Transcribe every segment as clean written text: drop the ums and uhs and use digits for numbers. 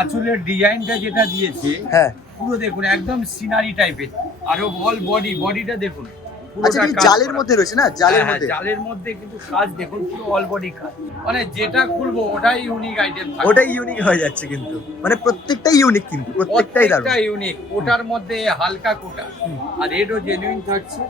আঁচলের ডিজাইনটা যেটা দিয়েছে, হ্যাঁ পুরো দেখুন একদম সিনারি টাইপের। আর অল বডিটা দেখুন আচ্ছা পুরোটা এই কাজ জালের করা। মধ্যে রয়েছে না, জালের হ্যাঁ, মধ্যে জালের মধ্যে কিন্তু কাজ দেখুন পুরো অল বডি কাজ। মানে যেটা খুলবো ওটাই ইউনিক আইটেম থাকবে। ওটাই ইউনিক হয়ে যাচ্ছে কিন্তু, মানে প্রত্যেকটাই ইউনিক, কিন্তু প্রত্যেকটাই দারুণ। প্রত্যেকটা ইউনিক। ওটার মধ্যে হালকা কোটা আর রেডও জেনুইন থাকছে।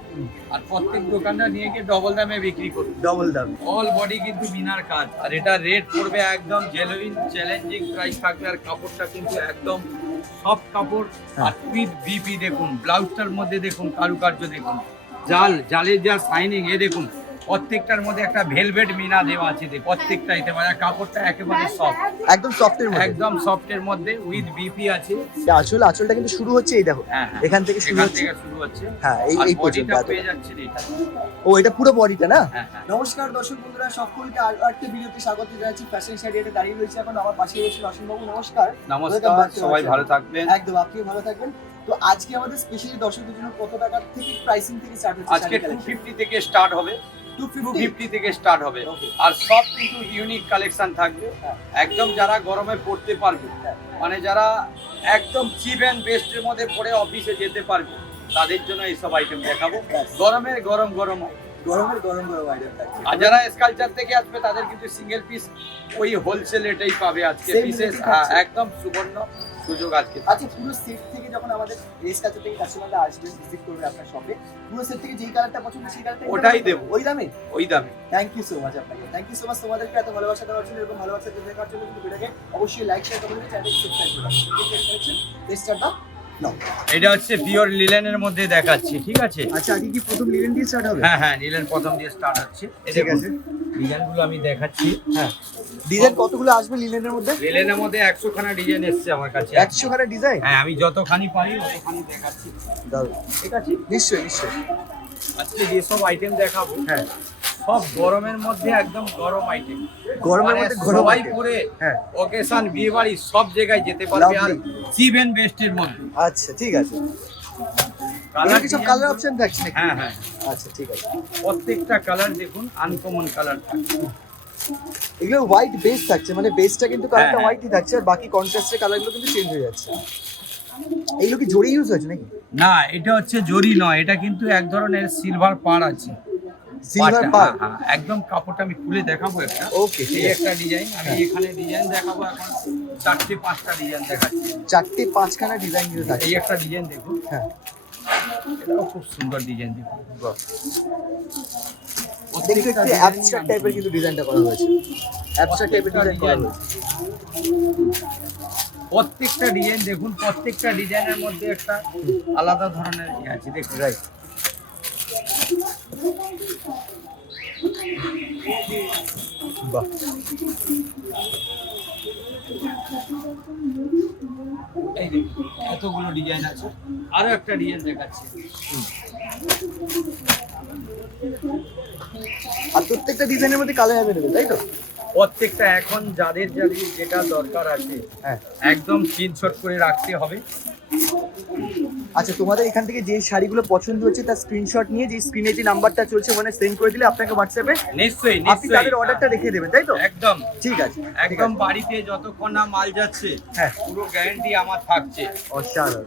আর প্রত্যেক দোকানদার নিয়ে গিয়ে ডবল দামে বিক্রি করবে। ডবল দাম। অল বডি কিন্তু মিনার কাজ। আর এটা রেট পড়বে একদম জেনুইন চ্যালেঞ্জিং প্রাইস থাকবে। আর কাপড়টা কিন্তু একদম সফট কাপড়। আর উইথ বিপি দেখুন, ব্লাউজটার মধ্যে দেখুন কারুকার্য দেখুন, জালের যা শাইনিং এ দেখুন। প্রত্যেকটার মধ্যে একটা ভেলভেট মিনা দেওয়া আছে, প্রত্যেকটা আইটেম। আর কাপড়টা একেবারে সফট, একদম সফটের মধ্যে, একদম সফটের মধ্যে উইথ বিপি আছে। আঁচলটা কিন্তু শুরু হচ্ছে এই দেখো, হ্যাঁ, এখান থেকে শুরু হচ্ছে। হ্যাঁ এই পর্যন্ত পেয়ে যাচ্ছে এটা। ও এটা পুরো বডিটা না। হ্যাঁ। নমস্কার দর্শক বন্ধুরা, সকলকে আরো একটা ভিডিওতে স্বাগত জানাচ্ছি। ফ্যাশন শাড়িতে দাঁড়িয়ে রয়েছে এখন আমার পাশে রয়েছে অসীম বাবু। নমস্কার। সবাই ভালো থাকবেন। একদম, আপনিও ভালো থাকবেন। তো আজকে আমাদের স্পেশালি দর্শকদের জন্য কত টাকা থেকে প্রাইসিং থেকে স্টার্ট হচ্ছে? আজকে 250 থেকে স্টার্ট হবে। 250 থেকে স্টার্ট হবে। আর সব কিন্তু ইউনিক কালেকশন থাকবে। একদম যারা গরমে পড়তে পারবে, মানে যারা একদম চিপ এন্ড বেস্টের মধ্যে পরে অফিসে যেতে পারবে, তাদের জন্য এইসব আইটেম দেখাবো। গরমের গরম আইটেম থাকছে। আর যারা স্কালচার থেকে আসবে তাদের কিন্তু সিঙ্গেল পিস ওই হোলসেল রেটেই পাবে আজকে। পিসেস একদম সুবর্ণ সুযোগ আজকে। আচ্ছা, পুরো সেট থেকে যখন আমাদের স্কালচার থেকে কাস্টমাররা আসবে, ভিজিট করবে আপনার শপে, পুরো সেট থেকে যেই কালারটা পছন্দ সেই কালারটা ওটাই দেবো। ওই দামে। থ্যাংক ইউ সো মাচ আপনাকে। থ্যাংক ইউ সো মাচ তোমাদেরকে এত ভালোবাসা দেওয়ার জন্য এবং ভালোবাসা দেওয়ার জন্য। কিন্তু ভিডিওকে অবশ্যই লাইক শেয়ার করবেন, চ্যানেলকে সাবস্ক্রাইব করবেন। স্টার্টটা নাও। এটা হচ্ছে পিওর লিলেনের মধ্যে দেখাচ্ছি, ঠিক আছে? আচ্ছা, আগে কি প্রথম লিলেন দিয়ে স্টার্ট হবে? হ্যাঁ, লিলেন প্রথম দিয়ে স্টার্ট হচ্ছে। ঠিক আছে, ডিজাইনগুলো আমি দেখাচ্ছি। হ্যাঁ, ডিজাইন কতগুলো আসবে লিলেনের মধ্যে? লিলেনের মধ্যে 100 খানা ডিজাইন এসেছে আমার কাছে। 100 খানা ডিজাইন? হ্যাঁ, আমি যতখানি পারি ততখানি দেখাচ্ছি। দাও, ঠিক আছে? নিশ্চয়ই। আজকে যেসব আইটেম দেখাবো, হ্যাঁ, সব গরমের মধ্যে একদম গরম আইটেম। গরমের মধ্যে গরম সবাই item। পরে হ্যাঁ, ওকেশন, বিয়ে বাড়ি সব জায়গায় যেতে পারবে। আর Lovely। চিপ এন্ড বেস্টের মধ্যে। আচ্ছা ঠিক আছে। কালার কি সব কালার অপশন থাকছে নাকি? হ্যাঁ। আচ্ছা ঠিক আছে। প্রত্যেকটা কালার দেখুন আনকমন কালার থাকছে। এগুলো হোয়াইট বেস থাকছে, মানে বেসটা কিন্তু কালারটা হ্যাঁ। হোয়াইটই থাকছে, আর বাকি কন্ট্রাস্টের কালারগুলো কিন্তু চেঞ্জ হয়ে যাচ্ছে। এইগুলো কি জড়ি ইউজ হয়েছে নাকি? না, এটা হচ্ছে জরি নয়, এটা কিন্তু এক ধরনের সিলভার পাড় আছে। সিলভার পার? হ্যাঁ, একদম কাপড়টা আমি খুলে দেখাবো একটা। ওকে, ঠিক এই আছে। একটা ডিজাইন আমি এখানে ডিজাইন দেখাবো। এখন 4-5টা ডিজাইন দেখাচ্ছি। 4-5খানা ডিজাইন কিন্তু থাকছে। এই একটা ডিজাইন দেখুন। হ্যাঁ, এটাও খুব সুন্দর ডিজাইন দেখুন। দেখতে একটু অ্যাবস্ট্রাক্ট টাইপের কিন্তু ডিজাইনটা করা হয়েছে। অ্যাবস্ট্রাক্ট টাইপের ডিজাইন করা হয়েছে। প্রত্যেকটা ডিজাইন দেখুন, প্রত্যেকটা ডিজাইনের মধ্যে একটা আলাদা ধরনের ইয়ে আছে দেখুন। রাইট। বাহ, এই দেখুন এতগুলো ডিজাইন আছে। আরো একটা ডিজাইন দেখাচ্ছি। আর প্রত্যেকটা ডিজাইনের মধ্যে কালার অ্যাভেলেবল, তাই তো? প্রত্যেকটা এখন যাদের যেটা দরকার আছে হ্যাঁ। একদম স্ক্রিনশট করে রাখতে হবে। আচ্ছা, তোমাদের এখান থেকে যে শাড়িগুলো পছন্দ হচ্ছে তার স্ক্রিনশট নিয়ে যে স্ক্রিনে যে নাম্বারটা চলছে ওখানে সেন্ড করে দিলে আপনাকে হোয়াটসঅ্যাপে নিশ্চয়ই আপনি তাদের অর্ডারটা রেখে দেবেন, তাই তো? একদম ঠিক আছে, একদম বাড়িতে যতক্ষণ না মাল যাচ্ছে, হ্যাঁ, পুরো গ্যারান্টি আমার থাকছে। অসাধারণ।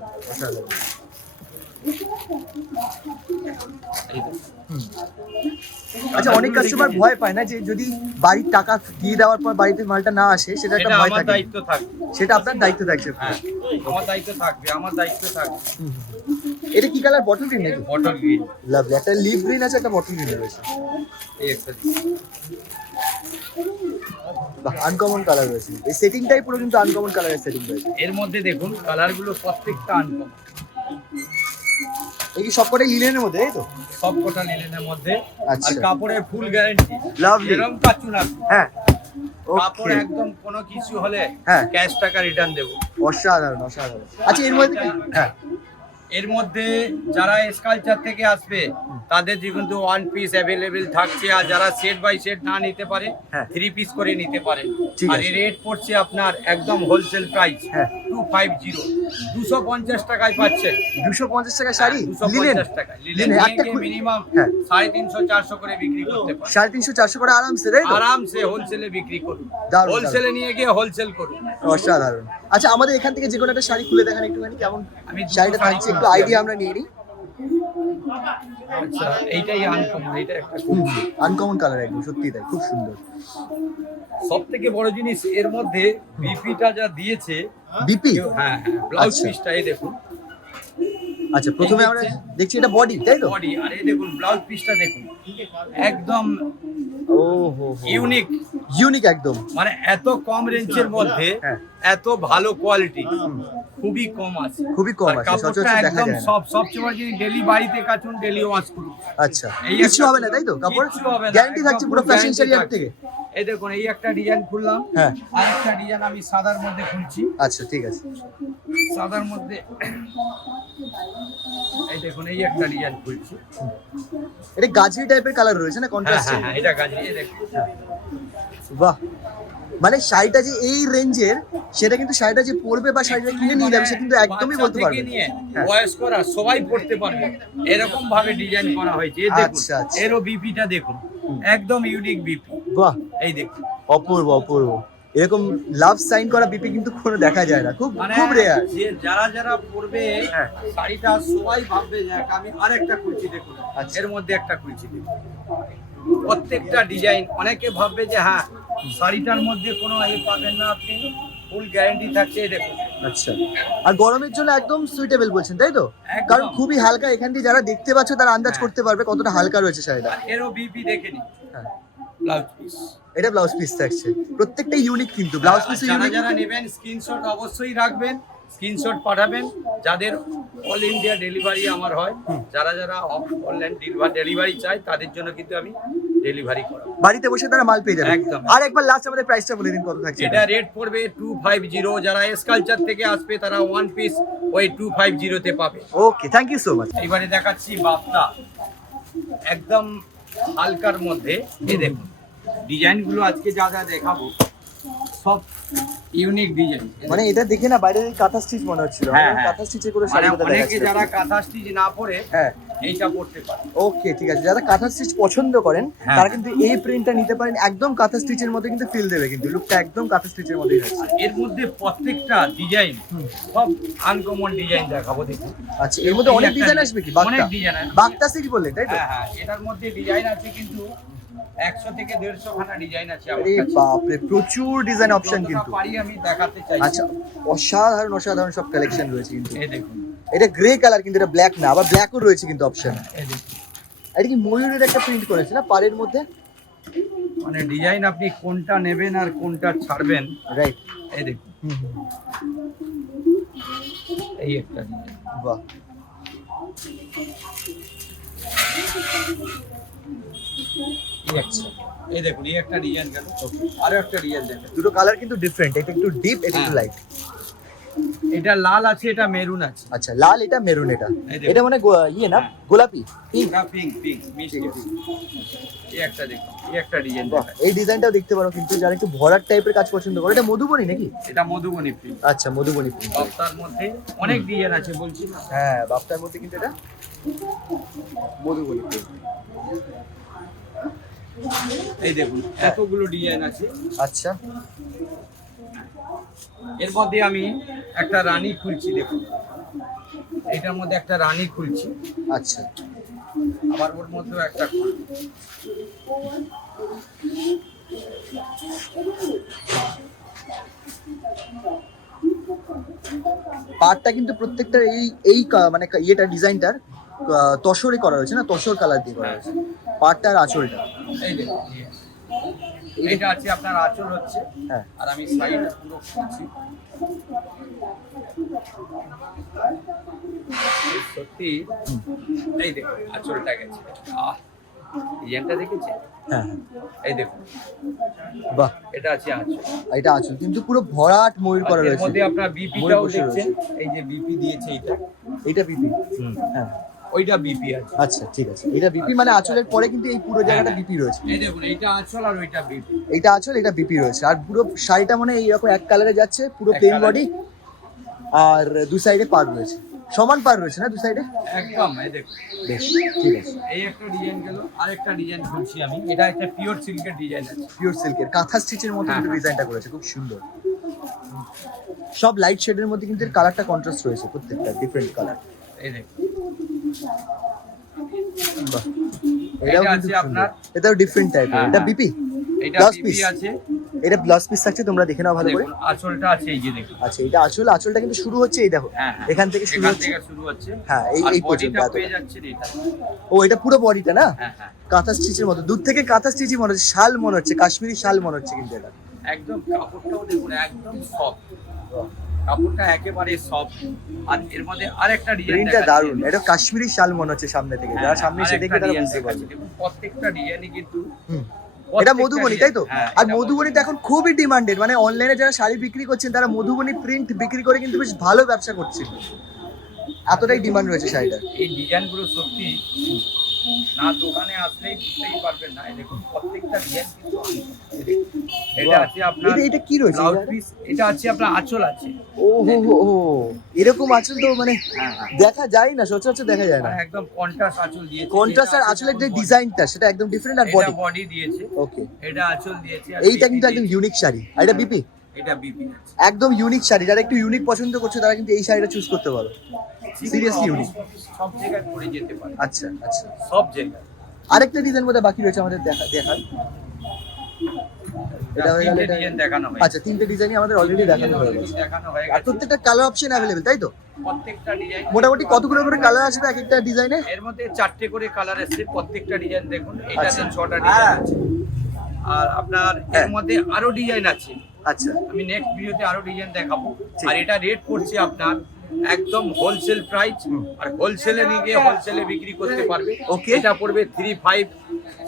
এই দেখুন। আচ্ছা, অনেক কাস্টমার ভয় পায় না যে যদি বাড়ির টাকা দিয়ে দেওয়ার পর বাড়িতে মালটা না আসে, সেটা একটা এটা ভয় আমার থাকে। দায়িত্ব থাকবে। সেটা আপনার দায়িত্ব থাকছে। হ্যাঁ, আমার দায়িত্ব থাকবে। এটা কি কালার? বটল গ্রিন নাকি? Bottle green. লাভলি। একটা লিভ গ্রিন আছে, একটা বটল গ্রিন রয়েছে। এই একটা বাহ, আনকমন কালার রয়েছে। এই সেটিংটাই পুরো কিন্তু আনকমন কালারের সেটিং রয়েছে। এর মধ্যে দেখুন কালারগুলো প্রত্যেকটা আনকমন। এই কি সবকটাই লিনেনের মধ্যে, তাই তো? সবকটা লিনেনের মধ্যে। আচ্ছা। আর কাপড়ের ফুল গ্যারান্টি। লাভলি। এরকম কাচু না। হ্যাঁ, কাপড় ওকে, একদম কোনো কিছু হলে হ্যাঁ, ক্যাশ টাকা রিটার্ন দেবো। অসাধারণ। আচ্ছা, এর মধ্যে হ্যাঁ, এর মধ্যে যারা স্কালচার থেকে আসবে তাদের যে কিন্তু ওয়ান পিস অ্যাভেলেবেল থাকছে, আর যারা সেট বাই সেট না নিতে পারে হ্যাঁ। 3 পিস করে নিতে পারেন। ঠিক আর আছে। এই রেট পড়ছে আপনার একদম হোলসেল প্রাইস হ্যাঁ। 250, 250 টাকায় পাচ্ছেন। 250 টাকা শাড়ি, লিনেন 250 টাকা লিনেন একটা মিনিমাম হ্যাঁ। 350-400 করে বিক্রি করতে পারেন। 350-400 করে আরামসে, তাই তো? আরামসে হোলসেলে বিক্রি করুন, দারুণ, হোলসেলে নিয়ে গিয়ে হোলসেল করুন। অসাধারণ। আচ্ছা, আমাদের এখান থেকে যে কোনো একটা শাড়ি খুলে দেখান একটুখানি, কেমন আমি দুটো শাড়িটা শাড়ি থাকছে একটু খুলছি। আইডিয়া আমরা নিয়ে নিই। আচ্ছা, এইটাই আনকমন, এটা একটা আনকমন কালার, একদম সত্যি তাই, খুব সুন্দর। সব থেকে বড় জিনিস এর মধ্যে বিপিটা যা দিয়েছে। বিপি? হ্যাঁ, ব্লাউজ আচ্ছা। পিসটা এই দেখুন। আচ্ছা, প্রথমে আমরা দেখছি এটা বডি, তাই তো? বডি, আর এই দেখুন ব্লাউজ পিসটা দেখুন, একদম ও হো ইউনিক। ইউনিক একদম। মানে এত কম রেঞ্জের মধ্যে হ্যাঁ। এত ভালো কোয়ালিটি খুবই কম আছে, খুবই কম আর আছে, কাপড়টা সচরাচর দেখা একদম যায় না। সবচেয়ে বড় জিনিস, ডেলি বাড়িতে কাচুন, ডেলি ওয়াশ করুন। আচ্ছা, এই কিছু একটা- হবে না, তাই তো? কাপড় কিচ্ছু হবে না, গ্যারান্টি একদম থাকছে পুরো পুরো ফ্যাশন guarantee শাড়ি থাকছে। থেকে। এই দেখুন, এই একটা ডিজাইন খুললাম, হ্যাঁ। আর একটা ডিজাইন আমি সাদার মধ্যে খুলছি। আচ্ছা, ঠিক আছে। সাদার মধ্যে এই দেখুন, এই একটা ডিজাইন খুলছি। এটা গাজরি টাইপের কালার রয়েছে না, হ্যাঁ কন্ট্রাস্ট? হ্যাঁ হ্যাঁ, এটা গাজি, এই দেখুন। বাহ, মানে শাড়িটা যে এই রেঞ্জের, সেটা কিন্তু শাড়িটা যে পরবে বা শাড়িটা কিনে নিয়ে যাবে সে কিন্তু একদমই বাচ্চা বলতে থেকে পারবে নিয়ে হ্যাঁ। বয়স্করা সবাই পড়তে পারবে, এরকম ভাবে ডিজাইন করা হয়েছে। এই দেখুন, আচ্ছা, আচ্ছা। এরও বিপিটা দেখুন, একদম ইউনিক বিপি। বাহ, এই দেখুন, অপূর্ব অপূর্ব। এরকম লাভ সাইন করা বিপি কিন্তু কোনো দেখা যায় না, খুব মানে খুব রেয়ার। যে যারা যারা পরবে হ্যাঁ। শাড়িটা সবাই ভাববে যে আমি আরেকটা খুলছি দেখুন, আচ্ছা। এর মধ্যে একটা খুলছি দেখুন। প্রত্যেকটা ডিজাইন, অনেকে ভাববে যে হ্যাঁ শাড়িটার মধ্যে কোনো পাবেন না আপনি, ফুল গ্যারান্টি থাকছে। এই দেখুন, আচ্ছা, আর গরমের জন্য একদম সুইটেবল বলছেন, তাই তো? একদম। কারণ খুবই হালকা, এখান দিয়ে যারা দেখতে পাচ্ছ তারা আন্দাজ হ্যাঁ। করতে পারবে কতটা হালকা রয়েছে শাড়িটা। আর এরও বিপি দেখে নিন, হ্যাঁ। Blouse piece. এটা ব্লাউজ পিস থাকছে, প্রত্যেকটা ইউনিক কিন্তু ব্লাউজ পিস যারা ইউনিক। যারা নেবেন স্ক্রিনশট অবশ্যই রাখবেন, স্ক্রিনশট পাঠাবেন। যাদের অল ইন্ডিয়া ডেলিভারি আমার হয়, যারা যারা অনলাইন ডেলিভারি চায় তাদের জন্য কিন্তু আমি ডেলিভারি করাবো। বাড়িতে বসে তারা মাল পেয়ে যাবে একদম। আর একবার লাস্ট আমাদের প্রাইসটা বলে দিন, কত থাকছে এটা রেট পড়বে 250। যারা এসকালচার থেকে আসবে তারা ওয়ান পিস ওই 250 তে পাবে। ওকে, থ্যাংক ইউ সো মাচ। এবারে দেখাচ্ছি বাপ্তা, একদম হালকার মধ্যে। এই দেখুন ডিজাইনগুলো আজকে যা যা দেখাবো সব ইউনিক ডিজাইন। মানে এটা দেখে না বাইরে কাঁথা স্টিচ মনে হচ্ছিল, হ্যাঁ, হ্যাঁ। কাঁথা স্টিচে করে মানে শাড়ি কথা অনেকে দেখাচ্ছে। যারা কাঁথা স্টিচ না পরে হ্যাঁ, এইটা পড়তে পারে। ওকে, ঠিক আছে। যারা কাঁথা স্টিচ পছন্দ করেন হ্যাঁ। তারা কিন্তু এই প্রিন্টটা নিতে পারেন, একদম কাঁথা স্টিচের মধ্যে কিন্তু ফিল দেবে, কিন্তু লুকটা একদম কাঁথা স্টিচের মধ্যেই থাকছে। এর মধ্যে প্রত্যেকটা ডিজাইন সব আনকমন ডিজাইন দেখাবো দেখুন। আচ্ছা, এর মধ্যে অনেক ডিজাইন আসবে কি? অনেক বাগদা ডিজাইন আসবে। বাগদা স্টিচ বললেন, তাই তো? হ্যাঁ হ্যাঁ, এটার মধ্যে ডিজাইন আছে কিন্তু 100 থেকে 150 খানা ডিজাইন আছে আমার আরে কাছে। বাপরে, প্রচুর ডিজাইন অপশন যতটা কিন্তু। পারি আমি দেখাতে চাই। আচ্ছা, অসাধারণ অসাধারণ সব কালেকশন রয়েছে কিন্তু। এই দেখুন, এটা গ্রে কালার কিন্তু, এটা ব্ল্যাক না, আবার ব্ল্যাকও রয়েছে কিন্তু অপশন। এই দেখুন, এটা কি ময়ূরের একটা প্রিন্ট করেছে না পাড়ের মধ্যে? মানে ডিজাইন আপনি কোনটা নেবেন আর কোনটা ছাড়বেন। রাইট। এই দেখুন, এই একটা ডিজাইন। বাহ, এই একটা, এই দেখুন, এই একটা ডিজাইন গেল, আরো একটা ডিজাইন দেখুন। দুটো কালার কিন্তু ডিফারেন্ট, এটা একটু ডিপ, এটা একটু হ্যাঁ। লাইট। এটা লাল আছে, এটা মেরুন আছে। আচ্ছা, লাল এটা, মেরুন এটা। এই দেখুন। এটা মানে ইয়ে না, গোলাপি পিঙ্ক। এটা পিঙ্ক, পিঙ্ক মিষ্টি পিঙ্ক। এই একটা দেখুন, এই একটা ডিজাইন বাহ, দেখুন। এই ডিজাইনটাও দেখতে পারো কিন্তু, যারা একটু ভরাট টাইপের কাজ পছন্দ করে। এটা মধুবনী নাকি? এটা মধুবনী প্রিন্ট। আচ্ছা, মধুবনী প্রিন্ট। বাপ্তার মধ্যে অনেক ডিজাইন আছে বলছি না। হ্যাঁ, বাপ্তার মধ্যে কিন্তু এটা মধুবনী প্রিন্ট। এই দেখুন এতগুলো ডিজাইন আছে। আচ্ছা, এর মধ্যে আমি একটা রানী খুলছি দেখুন, এটার মধ্যে একটা রানী খুলছি, আচ্ছা, আবার ওর মধ্যেও একটা খুলছি। পাড়টা কিন্তু প্রত্যেকটা মানে ইয়েটা ডিজাইনটার তসরে করা হয়েছে না, তসর কালার দিয়ে করা হয়েছে পাড়টা আর আঁচলটা। এই দেখুন, এটা আছে আপনার আঁচল হচ্ছে, হ্যাঁ, আর আমি সাইড পুরো খুলছি। সত্যি এই দেখুন আঁচলটা গেছে, ডিজাইনটা দেখেছে? হ্যাঁ, এই দেখুন, বাহ, এটা আছে আঁচল। এটা আঁচল কিন্তু পুরো ভরাট ময়ূর করা আর এর রয়েছে। মধ্যে আপনার বিপিটাও ময়ূর বসে দেখছেন, রয়েছে। এই যে বিপি দিয়েছে এটা। এটা বিপি। হ্যাঁ, ওইটা বিপি আছে। আচ্ছা ঠিক আছে, এটা বিপি মানে আঁচলের পরে কিন্তু এই পুরো জায়গাটা বিপি রয়েছে। এই দেখুন এইটা আঁচল আর ওইটা বিপি। এইটা আঁচল, এটা বিপি রয়েছে। আর পুরো শাড়িটা মানে এইরকম এক কালারে যাচ্ছে, পুরো এক প্লেন colour। বডি, আর দু সাইডে পার রয়েছে, সমান পার রয়েছে না দু সাইডে? একদম। এই দেখুন বেশ ঠিক আছে। এই একটা ডিজাইন গেল, আরেকটা ডিজাইন খুলছি আমি। এটা একটা পিওর সিল্কের ডিজাইন আছে। পিওর সিল্কের কাঁথা স্টিচের মধ্যে হ্যাঁ, কিন্তু হ্যাঁ। ডিজাইনটা করেছে, খুব সুন্দর। সব লাইট শেডের মধ্যে কিন্তু এর কালারটা কন্ট্রাস্ট রয়েছে, প্রত্যেকটা ডিফারেন্ট কালার। এই দেখুন বাহ, এটা এটাও আছে কিন্তু আপনার। আপনার, এটাও ডিফারেন্ট টাইপের। হ্যাঁ, এটা হ্যাঁ। বিপি, এটা Blouse বিপি piece। আছে। এটা ব্লাউজ পিস থাকছে, তোমরা দেখে নাও ভালো করে। দেখুন আঁচলটা আছে, এই যে দেখুন। আচ্ছা, এটা আঁচল, আঁচলটা কিন্তু শুরু হচ্ছে এই দেখো, হ্যাঁ, হ্যাঁ। এখান থেকে শুরু এখান হচ্ছে। থেকে শুরু হচ্ছে। হ্যাঁ, এই আর এই পর্যন্ত বডিটা এতটা। পেয়ে যাচ্ছে এটা। ও, এটা পুরো বডিটা না হ্যাঁ, হ্যাঁ। কাঁথা স্টিচের মতো, দূর থেকে কাঁথা স্টিচই মনে হচ্ছে, শাল মনে হচ্ছে, কাশ্মীরি শাল মনে হচ্ছে কিন্তু এটা। একদম কাপড়টাও দেখুন একদম সফট, কাপড়টা একেবারে সফট। আর এর মধ্যে আরেকটা ডিজাইন প্রিন্টটা দারুণ, এটা কাশ্মীরি শাল মনে হচ্ছে সামনে থেকে, যারা সামনে এসে দেখবে তারা বুঝতে পারবে। প্রত্যেকটা ডিজাইনই কিন্তু হুম। এটা মধুবনী, তাই তো? হ্যাঁ, আর এটা মধুবনী তো এখন খুবই ডিমান্ডেড, মানে অনলাইনে যারা শাড়ি বিক্রি করছেন তারা মধুবনী প্রিন্ট বিক্রি করে কিন্তু বেশ ভালো ব্যবসা করছে, এতটাই ডিমান্ড রয়েছে শাড়িটার। এই ডিজাইনগুলো সত্যি না দোকানে আসলেই বুঝতেই পারবেন না। এই দেখুন প্রত্যেকটা ডিজাইন কিন্তু এই দেখুন। এটা আছে আপনার এটা এটা কি রয়েছে? Blouse piece. এটা আছে আপনার আঁচল আছে। ও হো হো ও, এরকম আঁচল তো মানে হ্যাঁ, হ্যাঁ। দেখা যায় না, সচরাচর দেখা যায় না। একদম কন্ট্রাস্ট আঁচল দিয়েছে। কন্ট্রাস্ট আর এটা আঁচলের যে দেখুন ডিজাইনটা সেটা একদম ডিফারেন্ট, আর এটা বডি। বডি দিয়েছে, ওকে, এটা আঁচল দিয়েছে। আর এইটা কিন্তু বিপি একদম দিয়েছে। ইউনিক শাড়ি। আর এটা বিপি, এটা বিপি আছে। একদম ইউনিক শাড়ি। যারা একটু ইউনিক পছন্দ করছে তারা কিন্তু এই শাড়িটা চুজ করতে পারো, সিরিয়াসলি ইউনিক। সব জায়গায় পরে যেতে পারে, আচ্ছা আচ্ছা, সব জায়গায়। আরেকটা ডিজাইন মধ্যে বাকি রয়েছে আমাদের দেখার। এটা হয়ে গেল তিনটে এটা। ডিজাইন দেখানো হয়। আচ্ছা, তিনটে ডিজাইনই আমাদের অলরেডি দেখানো হয়ে গেছে, দেখানো হয়ে আর গেছে। প্রত্যেকটা কালার অপশন অ্যাভেলেবেল, তাই তো? প্রত্যেকটা ডিজাইন মোটামুটি কতগুলো করে কালার আসবে এক একটা ডিজাইনে? এর মধ্যে 4টে করে কালার আছে। প্রত্যেকটা ডিজাইন দেখুন। আচ্ছা। এটাতে 6টা ডিজাইন আছে। আর আপনার এর হ্যাঁ। মধ্যে আরো ডিজাইন আছে। আচ্ছা, আমি নেক্সট ভিডিওতে আরো ডিজাইন দেখাবো। ঠিক। আর এটা রেট পড়ছে আপনার একদম হোলসেল প্রাইস। আর হোলসেলে নিয়ে গিয়ে হোলসেলে বিক্রি করতে পারবে। Okay. এটা পড়বে 350,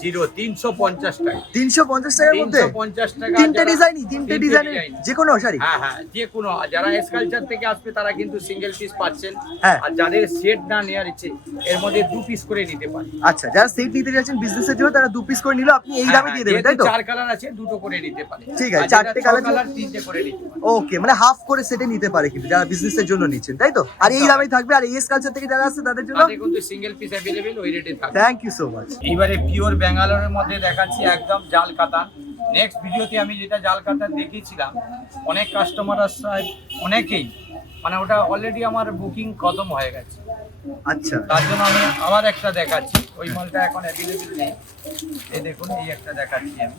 350 টাকা। 350 টাকার মধ্যে 350 টাকা। তিনটে যারা- ডিজাইনই, তিনটে ডিজাইনের যে কোনো শাড়ি? হ্যাঁ, হ্যাঁ, যে কোনো। যারা এসকালচার থেকে আসবে তারা কিন্তু সিঙ্গেল পিস পাচ্ছেন। হ্যাঁ। আর যাদের সেট না নেওয়ার ইচ্ছে এর মধ্যে 2 পিস করে নিতে পারে। আচ্ছা, যারা সেট নিতে যাচ্ছেন বিজনেসের জন্য তারা 2 পিস করে নিলো, আপনি এই দামে দিয়ে দেবেন, তাই তো? 4 কালার আছে, 2টো করে নিতে পারে। ঠিক আছে, আর যেটা 4টে 6 কালার কালার 3টে করে নিতে পারে। ওকে, মানে হাফ করে সেটে নিতে পারে কিন্তু যারা বিজনেসের জন্য নিচ্ছেন, তাই তো? আর এই দামেই থাকবে। আর এস কালচার থেকে যারা আসছে তাদের জন্য তাদের কিন্তু সিঙ্গেল পিস अवेलेबल ওই রেটে থাকবে। Thank you so much. এইবারে পিওর ব্যাঙ্গালোরের মধ্যে দেখাচ্ছি একদম জাল কাতান। নেক্সট ভিডিওতে আমি যেটা জাল কাতান দেখিয়েছিলাম, অনেক কাস্টমার আসছে, অনেকেই মানে ওটা অলরেডি আমার বুকিং খতম হয়ে গেছে। আচ্ছা, তার জন্য আমি আবার একটা দেখাচ্ছি। ওই মালটা এখন অ্যাভেলেবল নেই। এই দেখুন, এই একটা দেখাচ্ছি আমি।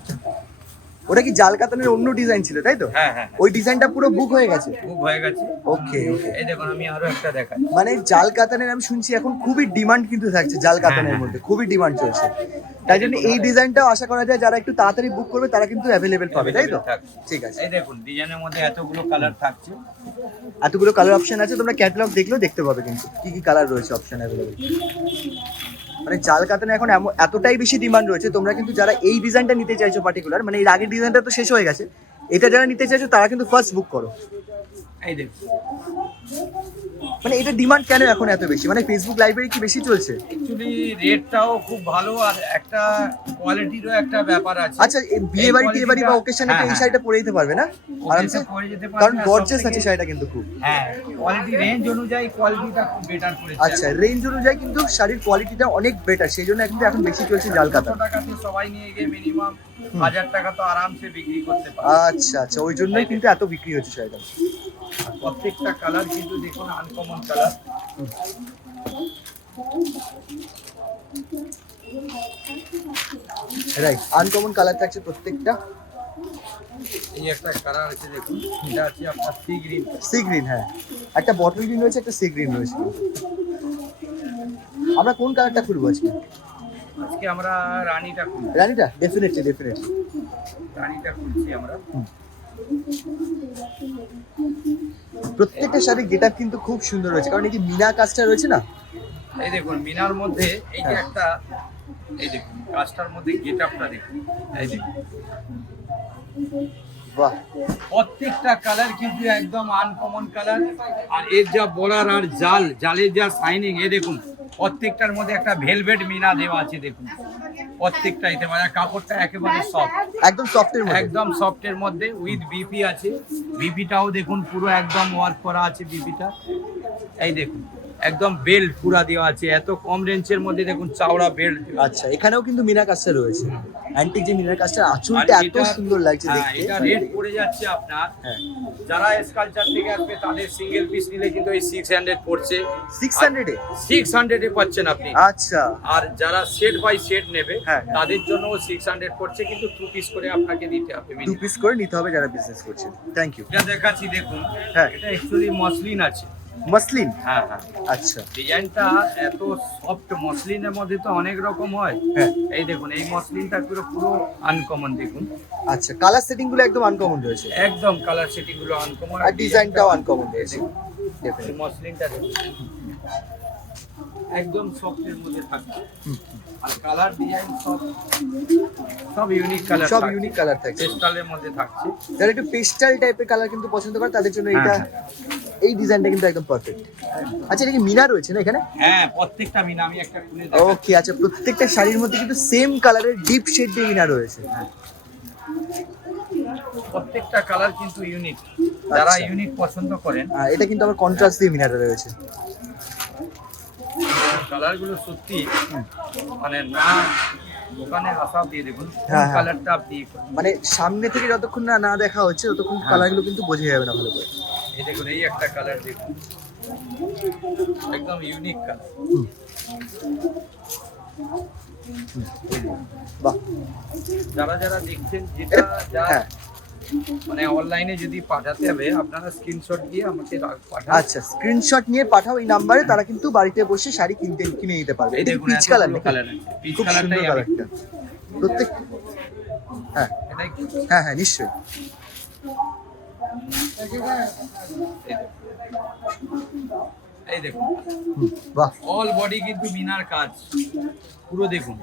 ওটা কি জাল কাতানের অন্য ডিজাইন ছিল, তাই তো? হ্যাঁ, হ্যাঁ, ওই ডিজাইনটা পুরো বুক হয়ে গেছে। বুক হয়ে গেছে। ওকে ওকে, এই দেখুন আমি আরো একটা দেখাচ্ছি। মানে জাল কাতানের আমি শুনছি এখন খুবই ডিমান্ড কিন্তু থাকছে, জাল কাতানের মধ্যে খুবই ডিমান্ড চলছে। তাই জন্য এই ডিজাইনটাও আশা করা যায় যারা একটু তাড়াতাড়ি বুক করবে তারা কিন্তু অ্যাভেলেবেল পাবে, তাই তো? Available থাকছে। ঠিক আছে, এই দেখুন ডিজাইনের মধ্যে এতগুলো কালার থাকছে। এতগুলো কালার অপশন আছে, তোমরা ক্যাটালগ দেখলেও দেখতে পাবে কিন্তু কি কি কালার রয়েছে অপশন অ্যাভেলেবেল। মানে জাল কাতানে এখন এতটাই বেশি ডিমান্ড রয়েছে, তোমরা কিন্তু যারা এই ডিজাইনটা নিতে চাইছো পার্টিকুলার, মানে এর আগের ডিজাইনটা তো শেষ হয়ে গেছে, এটা যারা নিতে চাইছো তারা কিন্তু ফার্স্ট বুক করো। এই দেখুন মানে এটা ডিমান্ড কেন এখন এত বেশি? মানে ফেসবুক লাইব্রেরি কি বেশি চলছে? অ্যাকচুয়ালি রেটটাও খুব ভালো আর একটা কোয়ালিটিরও একটা ব্যাপার আছে। আচ্ছা, এই বিয়ে বাড়ি টিয়ে বাড়ি বা ওকেশনে তো এই শাড়িটা পরে যেতে পারবে না আরামসে? পরে যেতে পারবে। কারণ আর গর্জিয়াস সবথেকে- আছে শাড়িটা কিন্তু খুব। হ্যাঁ, কোয়ালিটি রেঞ্জ অনুযায়ী কোয়ালিটিটা খুব বেটার করেছে। আচ্ছা, রেঞ্জ অনুযায়ী কিন্তু শাড়ির কোয়ালিটিটা অনেক বেটার, সেই জন্য কিন্তু এখন বেশি চলছে জাল কাতা। 100 টাকাতে সবাই নিয়ে গিয়ে মিনিমাম 1000 টাকা তো আরামসে বিক্রি করতে পারে। আচ্ছা আচ্ছা, ওই জন্যই কিন্তু এত বিক্রি হচ্ছে শাড়িটা। আর প্রত্যেকটা কালার কিন্তু দেখুন uncommon colour. Right, uncommon colour থাকছে প্রত্যেকটা। এই একটা কালার আছে দেখুন, এটা আছে আপনার সি গ্রিন। সি গ্রিন, হ্যাঁ, একটা বটল গ্রিন রয়েছে, একটা সি গ্রিন রয়েছে। আমরা কোন কালারটা খুলবো আজকে? আজকে আমরা রানীটা খুলছি। রানীটা? Definitely definitely. রানীটা খুলছি আমরা। প্রত্যেকটা শাড়ির গেটআপ কিন্তু খুব সুন্দর রয়েছে, কারণ এই যে মিনা কাজটা রয়েছে না। এই দেখুন মিনার মধ্যে এই যে একটা, এই দেখুন কাজটার মধ্যে গেটআপটা দেখুন। এই দেখুন বাহ, প্রত্যেকটা কালার কিন্তু একদম আনকমন কালার। আর এর যা বর্ডার আর জালের যা শাইনিং, এ দেখুন প্রত্যেকটার মধ্যে একটা ভেলভেট মিনা দেওয়া আছে দেখুন, প্রত্যেকটাইতে মানে কাপড়টা একেবারে সফট, একদম সফটের মধ্যে। একদম সফটের মধ্যে উইথ বিপি আছে। বিপিটাও দেখুন পুরো একদম ওয়ার্ক করা আছে বিপিটা। এই দেখুন একদম বেল্ট পুরা দেওয়া আছে, এত কম রেঞ্জের মধ্যে দেখুন চওড়া বেল্ট। আচ্ছা, এখানেও কিন্তু মিনা কাজটা রয়েছে, অ্যান্টিক যে মিনার কাজটা, আঁচলটা এত সুন্দর লাগছে দেখতে। এটা রেট পড়ে যাচ্ছে আপনার, হ্যাঁ যারা স্কালচার থেকে আসবে তাদের সিঙ্গেল পিস নিলে কিন্তু এই 600 পড়ছে। 600 এ? 600 এ পাচ্ছেন আপনি। আচ্ছা, আর যারা সেট বাই সেট নেবে হ্যাঁ। তাদের জন্য 600 পড়ছে, কিন্তু 2 পিস করে আপনাকে দিতে হবে। 2 পিস করে নিতে হবে যারা বিজনেস করছে। Thank you. এটা দেখাচ্ছি দেখুন, হ্যাঁ। এটা অ্যাকচুয়ালি মসলিন আছে। মসলিন? হ্যাঁ হ্যাঁ। আচ্ছা, ডিজাইনটা এত সফট, মসলিনের মধ্যে তো অনেক রকম হয়। হ্যাঁ। এই দেখুন এই মসলিনটা পুরো পুরো আনকমন দেখুন। আচ্ছা, কালার সেটিং গুলো একদম আনকমন রয়েছে, একদম কালার সেটিং গুলো আনকমন, আর ডিজাইনটাও আনকমন রয়েছে। এই মসলিনটা দেখুন একদম সফটের মধ্যে থাকবে, আর কালার ডিজাইন সব ইউনিক কালার, সব ইউনিক কালার থাকছে, পেস্টালের মধ্যে থাকছে। যারা একটু পেস্টাল টাইপের কালার কিন্তু পছন্দ করে তাদের জন্য এটা, এই ডিজাইনটা কিন্তু একদম পারফেক্ট। আচ্ছা, এটা কি মিনা রয়েছে না এখানে? হ্যাঁ, প্রত্যেকটা মিনা আমি একটা খুলে দেখাচ্ছি। ওকে, আচ্ছা, প্রত্যেকটা শাড়ির মধ্যে কিন্তু সেম কালারের ডিপ শেড দিয়ে মিনা রয়েছে। প্রত্যেকটা কালার কিন্তু ইউনিক, যারা আচ্ছা। ইউনিক পছন্দ করেন। এটা কিন্তু আবার কন্ট্রাস্ট দিয়ে মিনাটা রয়েছে। কালার গুলো সত্যি মানে না দোকানে আসা দিয়ে দেখুন হ্যাঁ, হ্যাঁ। কালারটা আপনি মানে সামনে থেকে যতক্ষণ না না দেখা হচ্ছে ততক্ষণ কালারগুলো কিন্তু বোঝা যাবে না ভালো করে। এই দেখুন এই একটা কালার দেখুন, একদম ইউনিক কালার। বাহ, যারা যারা দেখছেন, যেটা যা হ্যাঁ, মানে অনলাইনে যদি পাঠাতে হবে আপনারা স্ক্রিনশট দিয়ে আমাকে পাঠান। আচ্ছা, স্ক্রিনশট নিয়ে পাঠাও এই নাম্বারে, তারা কিন্তু বাড়িতে বসে শাড়ি কিনে নিতে পারবে। এই এটা দেখুন পিচ কালার, কালার আছে, পিচ খুব সুন্দর কালারটাই আমি কালারটা প্রত্যেক। হ্যাঁ এটাই হ্যাঁ হ্যাঁ, নিশ্চয়ই। এই দেখুন বাহ অল বডি কিন্তু মিনার কাজ পুরো দেখুন।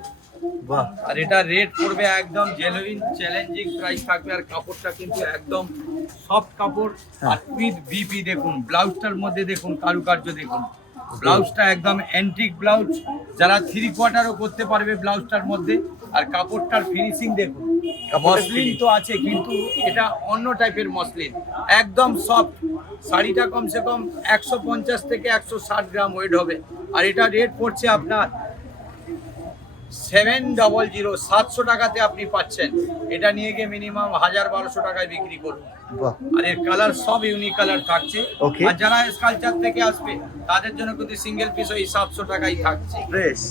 বাহ, আর এটা রেট পড়বে একদম জেনুইন চ্যালেঞ্জিং প্রাইস থাকবে, আর কাপড়টা কিন্তু একদম সফট কাপড়, আর উইথ বিপি দেখুন। ব্লাউজটার মধ্যে দেখুন কারুকার্য দেখুন, ব্লাউজটা একদম অ্যান্টিক ব্লাউজ, যারা 3/4ও করতে পারবে ব্লাউজটার মধ্যে। আর কাপড়টার ফিনিশিং দেখুন, মসলিন তো আছে কিন্তু এটা অন্য টাইপের মসলিন, একদম সফট। শাড়িটা কমসে কম 150 থেকে 160 গ্রাম ওয়েট হবে। আর এটা রেট পড়ছে আপনার 700, 700 টাকাতে আপনি পাচ্ছেন। এটা নিয়ে গিয়ে মিনিমাম 1000-1200 টাকায় বিক্রি করুন। বাহ, আর এর কালার সব ইউনিক কালার থাকছে। Okay. আর যারা স্কালচার থেকে আসবে তাদের জন্য কিন্তু সিঙ্গেল পিস ওই 700 টাকাই থাকছে। বেশ।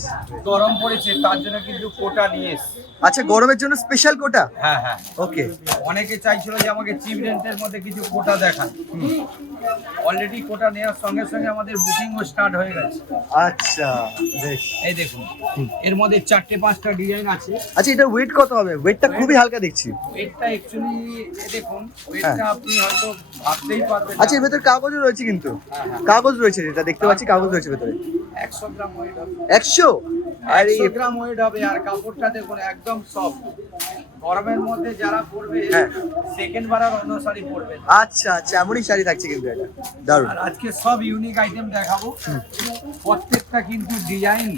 গরম পড়েছে তার জন্য কিন্তু কোটা নিয়ে এসছি। আচ্ছা, গরমের জন্য স্পেশাল কোটা? হ্যাঁ হ্যাঁ, ওকে। অনেকে চাইছিল যে আমাকে চিপ রেন্টের মধ্যে কিছু কোটা দেখান। অলরেডি কোটা নেওয়ার সঙ্গে সঙ্গে আমাদের বুকিংও স্টার্ট হয়ে গেছে। আচ্ছা, বেশ। এই দেখুন এর মধ্যে 4-5টা ডিজাইন আছে। আচ্ছা, এটার ওয়েট কত হবে? ওয়েটটা খুবই হালকা দেখছি। ওয়েটটা অ্যাকচুয়ালি দেখুন, ওয়েটটা আপনি হয়তো ভাবতেই পারবেন না। আচ্ছা, এর ভেতর কাগজও রয়েছে কিন্তু, কাগজ রয়েছে, যেটা দেখতে পাচ্ছি কাগজ রয়েছে ভেতরে। 100 গ্রাম ওয়েট হবে। 100? আরে 100 গ্রাম ওয়েট হবে। আর কাপড়টা দেখুন একদম সফট, গরমের মধ্যে যারা পরবে হ্যাঁ। সেকেন্ড বার আর অন্য শাড়ি পরবে না। আচ্ছা আচ্ছা, এমনই শাড়ি থাকছে কিন্তু এটা, দারুণ। আর আজকে সব ইউনিক আইটেম দেখাবো, প্রত্যেকটা কিন্তু ডিজাইন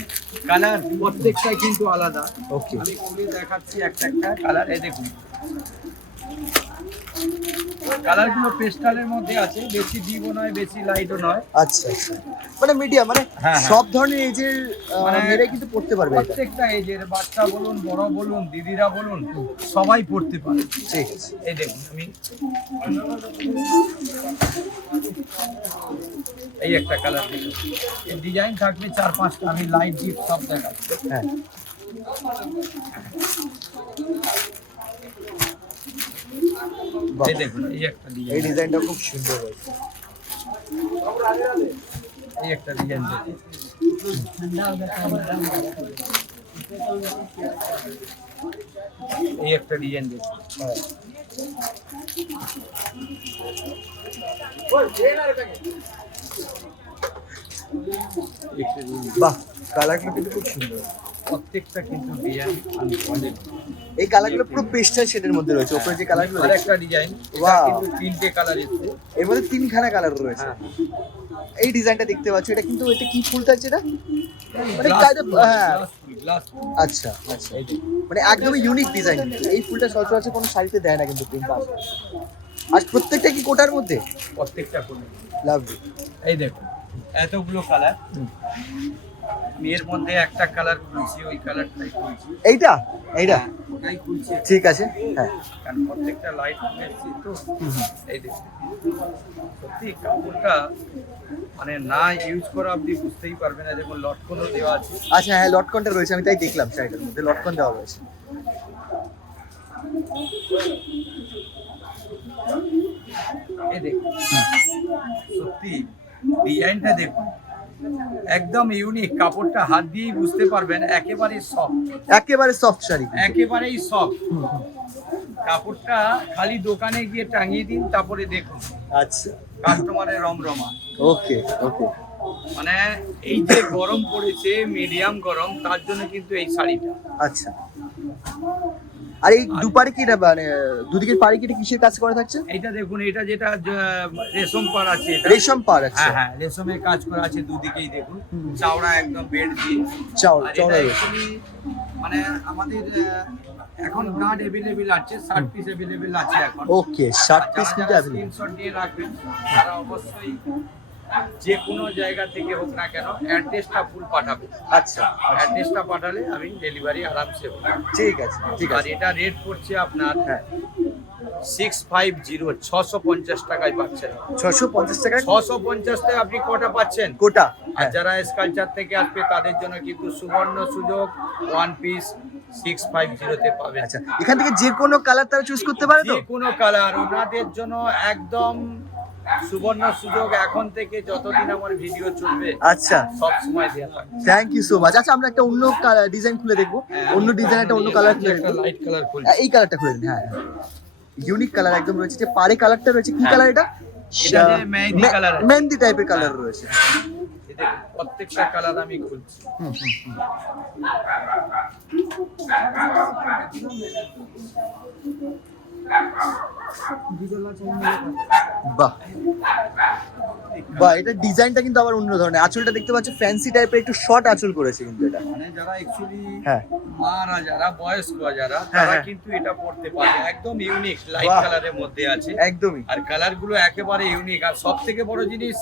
কালার প্রত্যেকটাই কিন্তু আলাদা। ওকে। আমি খুলে দেখাচ্ছি একটা একটা কালার। এই দেখুন কালারগুলো পেস্টালের মধ্যে আছে, বেশি ডিপও নয় বেশি লাইটও নয়। আচ্ছা আচ্ছা, মানে মিডিয়াম, মানে হ্যাঁ, সব ধরনের এজের মানে মেয়েরাই কিন্তু পড়তে পারবে এটা। প্রত্যেকটা এজের, বাচ্চা বলুন, বড় বলুন, দিদিরা বলুন, সবাই পড়তে পারে। ঠিক আছে। এই দেখুন আমি এই একটা কালার দেখুন, এই ডিজাইন থাকবে 4-5টা, আমি লাইট ডিপ সব দেখাচ্ছি। হ্যাঁ, বাহ, এই দেখুন এই একটা এই ডিজাইন, ডিজাইনটা খুব সুন্দর হয়েছে। এই একটা ডিজাইন দেখুন। এই একটা ডিজাইন দেখুন। হ্যাঁ। একটা ডিজাইন। বাহ, কালারগুলো কিন্তু খুব সুন্দর। প্রত্যেকটা কিন্তু ডিজাইন আনকমন। এই কালারগুলো পুরো পেস্টাল শেডের মধ্যে রয়েছে, উপরে যে কালারগুলো আর দেখছি। একটা ডিজাইন, এটা Wow. কিন্তু 3টে কালার এসেছে। এর মধ্যে 3খানা কালার রয়েছে। হ্যাঁ, এই ডিজাইনটা দেখতে পাচ্ছি, এটা কিন্তু, এটা কি ফুল থাকছে এটা? মানে হ্যাঁ গ্লাস আচ্ছা আচ্ছা মানে একদমই ইউনিক ডিজাইন। এই ফুলটা সচরাচর কোনো শাড়িতে দেয় না কিন্তু প্রিন্ট পাবে। আর প্রত্যেকটা কি কোটার মধ্যে? প্রত্যেকটা করে লাভলি। এই দেখুন এতগুলো কালার, আমি এর মধ্যে একটা কালার খুলছি, ওই কালারটাই খুলছি। এইটা এইটা ওটাই খুলছি, ঠিক আছে হ্যাঁ। কারণ প্রত্যেকটা লাইট খুলেছি তো। এই দেখুন সত্যি কাপড়টা মানে না ইউজ করা আপনি বুঝতেই পারবেন না। দেখুন লটকনও দেওয়া আছে। আচ্ছা হ্যাঁ লটকনটা রয়েছে, আমি তাই দেখলাম শাড়িটার মধ্যে লটকন দেওয়া রয়েছে। এই দেখুন সত্যি ডিজাইনটা দেখুন একদম ইউনিক। কাপড়টা হাত দিয়েই বুঝতে পারবেন একেবারে সফট, একেবারে সফট শাড়ি। একেবারেই সফট। কাপড়টা খালি দোকানে গিয়ে টাঙিয়ে দিন, তারপরে দেখুন আচ্ছা কাস্টমারের রমরমা। ওকে ওকে। মানে এই যে গরম পড়েছে, মিডিয়াম গরম, তার জন্য কিন্তু এই শাড়িটা। আচ্ছা আর এই দুপারে কি এটা মানে দুদিকের পাড়ে কি এটা কিসের কাজ করা থাকছে? এইটা দেখুন, এটা যেটা রেশম পাড় আছে, এটা রেশম পাড় আছে। হ্যাঁ হ্যাঁ রেশমের কাজ করা আছে দুদিকেই। দেখুন চওড়া একদম বেড দিয়ে চওড়া আর এটা চওড়া actually মানে আমাদের এখন গার্ড অ্যাভেলেবেল আছে, 60 পিস অ্যাভেলেবেল আছে এখন। ওকে 60 পিস কিন্তু অ্যাভেলেবল। স্ক্রিনশট দিয়ে রাখবেন, তারা অবশ্যই যে কোনো জায়গা থেকে হোক না কেন অ্যাড্রেসটা ফুল পাঠাবে। আচ্ছা অ্যাড্রেসটা পাঠালে আমি ডেলিভারি আরামসে হবে। ঠিক আছে ঠিক আর আছে এটা রেট পড়ছে আপনার হ্যাঁ 650, 650 টাকায় পাচ্ছেন। 650 টাকা 650 টাকা আপনি কটা পাচ্ছেন? কোটা। আর হ্যাঁ যারা স্কালচার থেকে আসবে তাদের জন্য কিন্তু সুবর্ণ সুযোগ, ওয়ান পিস 650 তে পাবেন। আচ্ছা এখান থেকে যে কোনো কালার তারা চুজ করতে পারে তো? যে কোনো কালার ওনাদের জন্য একদম সুবর্ণ সুযোগ। এখন থেকে যতদিন আমার ভিডিও চলবে আচ্ছা সব সময় দেওয়া থাকবে। Thank you so much. আচ্ছা আমরা একটা অন্য ডিজাইন খুলে দেখবো, অন্য ডিজাইন একটা অন্য কালার খুলে একটা দেখবো। লাইট কালার খুলছি। এই কালারটা খুলে দিন। হ্যাঁ ইউনিক কালার একদম রয়েছে। যে পাড়ে কালারটা রয়েছে কি হ্যাঁ। কালার এটা? এটা যে মেহেদি কালার আছে। মেহেদি টাইপের কালার রয়েছে। এই দেখুন, প্রত্যেকটা কালার আমি খুলছি। বাহ বাহ এটা ডিজাইনটা কিন্তু আবার অন্য ধরনের। আঁচলটা দেখতে পাচ্ছ ফ্যান্সি টাইপের একটু শর্ট আঁচল করেছে কিন্তু এটা। মানে যারা অ্যাকচুয়ালি হ্যাঁ মারা যারা বয়স্ক যারা হ্যাঁ, তারা হ্যাঁ। কিন্তু এটা পড়তে পারে। একদম ইউনিক লাইট বাহ। কালারের মধ্যে আছে একদমই। আর কালার গুলো একেবারে ইউনিক। আর সব থেকে বড় জিনিস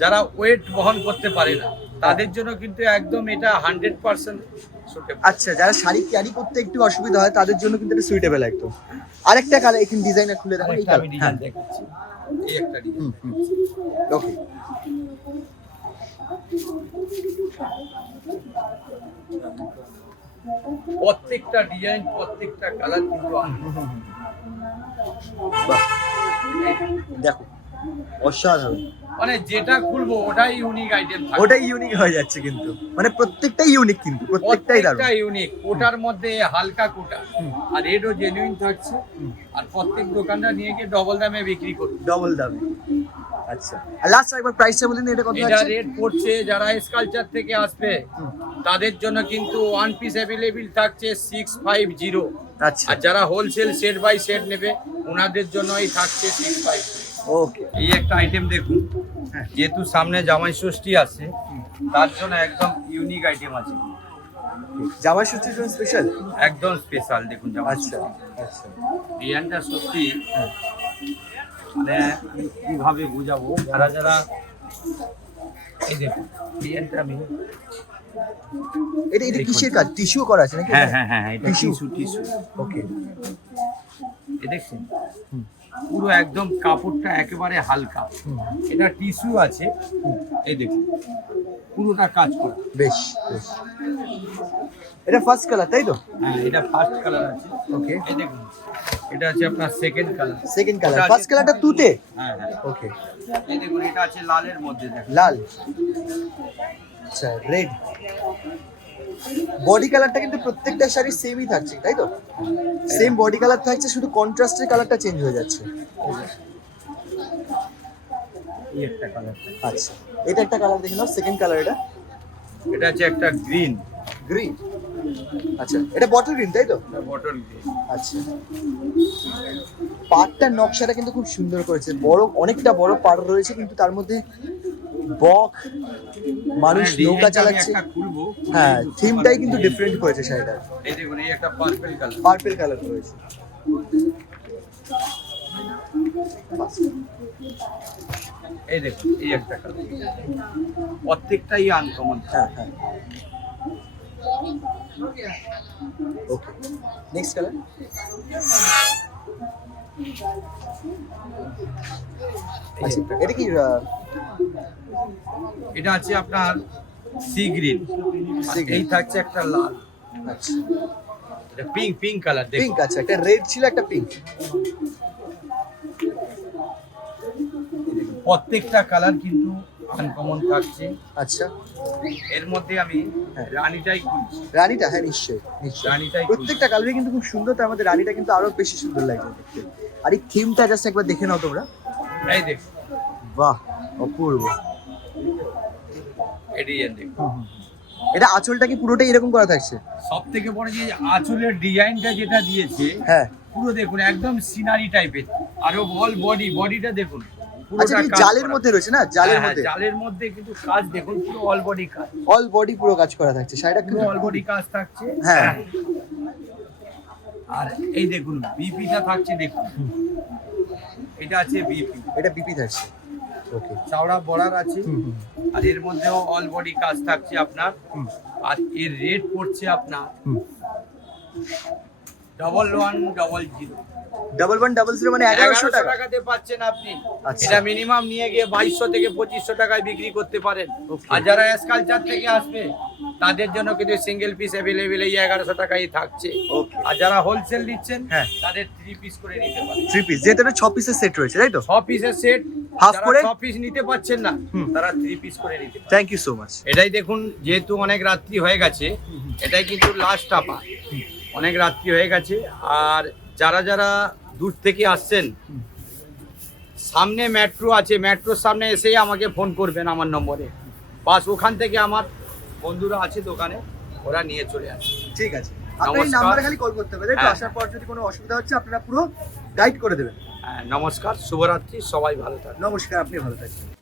যারা ওয়েট বহন করতে পারে না তাদের জন্য কিন্তু একদম এটা 100% সুটেবল। আচ্ছা যারা শাড়ি ক্যারি করতে একটু অসুবিধা হয় তাদের জন্য কিন্তু এটা সুইটেবল একদম। আরেকটা কালার এখানে ডিজাইনার খুলে দেখো এই আরেকটা আমি কালার। ডিজাইন দেখাচ্ছি, এই একটা ডিজাইন। ওকে প্রত্যেকটা ডিজাইন প্রত্যেকটা কালার কিন্তু বাহ দেখো অসাধারণ। মানে যেটা খুলবো ওটাই ইউনিক আইটেম থাকবে। ওটাই ইউনিক হয়ে যাচ্ছে কিন্তু মানে প্রত্যেকটাই ইউনিক কিন্তু প্রত্যেকটাই দারুণ। প্রত্যেকটা ইউনিক। কোটার মধ্যে হালকা কোটা আর রেটও জেনুইন থাকছে। আর প্রত্যেক দোকানদার নিয়ে গিয়ে ডবল দামে বিক্রি করবে। ডবল দামে। আচ্ছা আর লাস্ট একবার প্রাইসটা বলুন এটা কত এটা আছে? রেট পড়ছে যারা স্কালচার থেকে আসবে তাদের জন্য কিন্তু ওয়ান পিস অ্যাভেলেবেল থাকছে 650। আচ্ছা আর যারা হোলসেল সেট বাই সেট নেবে ওনাদের জন্যই থাকছে 650। ওকে এই একটা আইটেম দেখুন, যেহেতু সামনে জামাই ষষ্ঠী আছে তার জন্য একদম ইউনিক আইটেম আছে, জামাই ষষ্ঠীর জন্য স্পেশাল একদম স্পেশাল। দেখুন জামাই আচ্ছা আচ্ছা ডিজাইনটা সত্যি মানে আমি কিভাবে বুঝাবো। যারা যারা এই দেখুন ডিজাইনটা আমি এটা কিসের কাজ? টিস্যু করা আছে নাকি? হ্যাঁ হ্যাঁ হ্যাঁ এটা Tissue? টিস্যু। ওকে এ দেখছেন পুরো একদম কাপড়টা একেবারে হালকা। এটা টিস্যু আছে, এই দেখুন পুরোটা কাজ করে। বেশ বেশ এটা ফার্স্ট কালার তাই তো? হ্যাঁ এটা ফার্স্ট কালার আছে। ওকে এই দেখুন এটা আছে আপনার second colour. Second colour first কালারটা তুতে। হ্যাঁ হ্যাঁ ওকে এই দেখুন এটা আছে লালের মধ্যে। দেখুন লাল আচ্ছা রেড। বডি কালারটা কিন্তু প্রত্যেকটা শাড়ি সেমই থাকছে তাই তো? সেম বডি কালার থাকছে, শুধু কন্ট্রাস্টের কালারটা চেঞ্জ হয়ে যাচ্ছে। এই একটা কালার। আচ্ছা এটা একটা কালার দেখে নাও সেকেন্ড কালার। এটা আছে একটা গ্রিন। গ্রিন আচ্ছা এটা বটল গ্রিন তাই তো? Bottle green. আচ্ছা পাড়টার নকশাটা কিন্তু খুব সুন্দর করেছে। বড় অনেকটা বড় পাড় রয়েছে কিন্তু তার মধ্যে বক মানুষ মানে নৌকা ডিজাইনটা আমি চালাচ্ছে। একটা খুলবো। হ্যাঁ, থিমটাই কিন্তু ডিফারেন্ট করেছে শাড়িটা। এই দেখুন এই একটা পার্পল কালার। পার্পল কালার রয়েছে। এই দেখুন এই একটা কালার। প্রত্যেকটাই আনকমন। হ্যাঁ হ্যাঁ, ওকে। Next colour. আচ্ছা, এটা কি এটা আছে আপনার সি গ্রিন। Sea green। এই থাকছে একটা লাল। আচ্ছা, এটা পিঙ্ক কালার দেখুন। পিঙ্ক আছে, একটা রেড ছিল, একটা পিঙ্ক। প্রত্যেকটা কালার কিন্তু আনকমন থাকছে। আচ্ছা, এর মধ্যে আমি হ্যাঁ। রানীটাই খুঁজছি। রানীটা, হ্যাঁ নিশ্চয়ই নিশ্চয়ই। রানীটাই প্রত্যেকটা কালারই কিন্তু খুব সুন্দর, তার মধ্যে রানীটা কিন্তু আরো বেশি সুন্দর লাগছে দেখতে। আর এই থিমটা জাস্ট একবার দেখে নাও তোমরা। এই দেখুন বাহ, অপূর্ব। এই ডিজাইন দেখুন। এটা আঁচলটা কি পুরোটাই এরকম করা থাকছে? সব থেকে বড় যে আঁচলের ডিজাইনটা যেটা দিয়েছে হ্যাঁ। পুরো দেখুন একদম সিনারি টাইপের। আর অল বডিটা দেখুন আচ্ছা, পুরোটা কি কাজ জালের করা। মধ্যে রয়েছে না, জালের হ্যাঁ, মধ্যে জালের মধ্যে কিন্তু কাজ দেখুন পুরো অল বডি কাজ। অল বডি পুরো কাজ করা থাকছে শাড়িটা পুরো কিন্তু। অল বডি কাজ থাকছে। হ্যাঁ। আর এই দেখুন বিপিটা থাকছে দেখুন। এটা আছে বিপি। এটা বিপি থাকছে। ওকে। চাওড়া বর্ডার আছে। আর এর মধ্যেও অল বডি কাজ থাকছে আপনার। আর এর রেট পড়ছে আপনার 1100। 1100 মানে 1100 টাকা। টাকাতে পাচ্ছেন আপনি। আচ্ছা। এটা মিনিমাম নিয়ে গিয়ে 2200 থেকে 2500 টাকায় বিক্রি করতে পারেন। Okay. আর যারা স্কালচার থেকে আসবে তাদের জন্য কিন্তু সিঙ্গেল পিস অ্যাভেলেবেল এই 1100 টাকায় থাকছে। Okay. আর যারা হোলসেল নিচ্ছেন হ্যাঁ। তাদের 3 পিস করে নিতে পারেন। 3 পিস, যেটা 6 পিসের সেট রয়েছে, তাই তো? 6 পিসের সেট। Half করে? 6 পিস নিতে পারছেন না হুম। তারা 3 পিস করে নিতে পারেন। Thank you so much. এটাই দেখুন যেহেতু অনেক রাত্রি হয়ে গেছে এটাই কিন্তু লাস্ট টাপা। অনেক রাত্রি হয়ে গেছে। আর যারা যারা দূর থেকে আসছেন সামনে মেট্রো আছে, মেট্রোর সামনে এসেই আমাকে ফোন করবেন আমার নম্বরে। বাস ওখান থেকে আমার বন্ধুরা আছে দোকানে, ওরা নিয়ে চলে আসে। ঠিক আছে, আপনার এই নমস্কার। নাম্বারে খালি কল করতে হবে, তাই তো? হ্যাঁ। আসার পর যদি কোনো অসুবিধা হচ্ছে আপনারা পুরো গাইড করে দেবেন। নমস্কার, শুভরাত্রি, সবাই ভালো থাকবেন। নমস্কার, আপনি ভালো থাকবেন।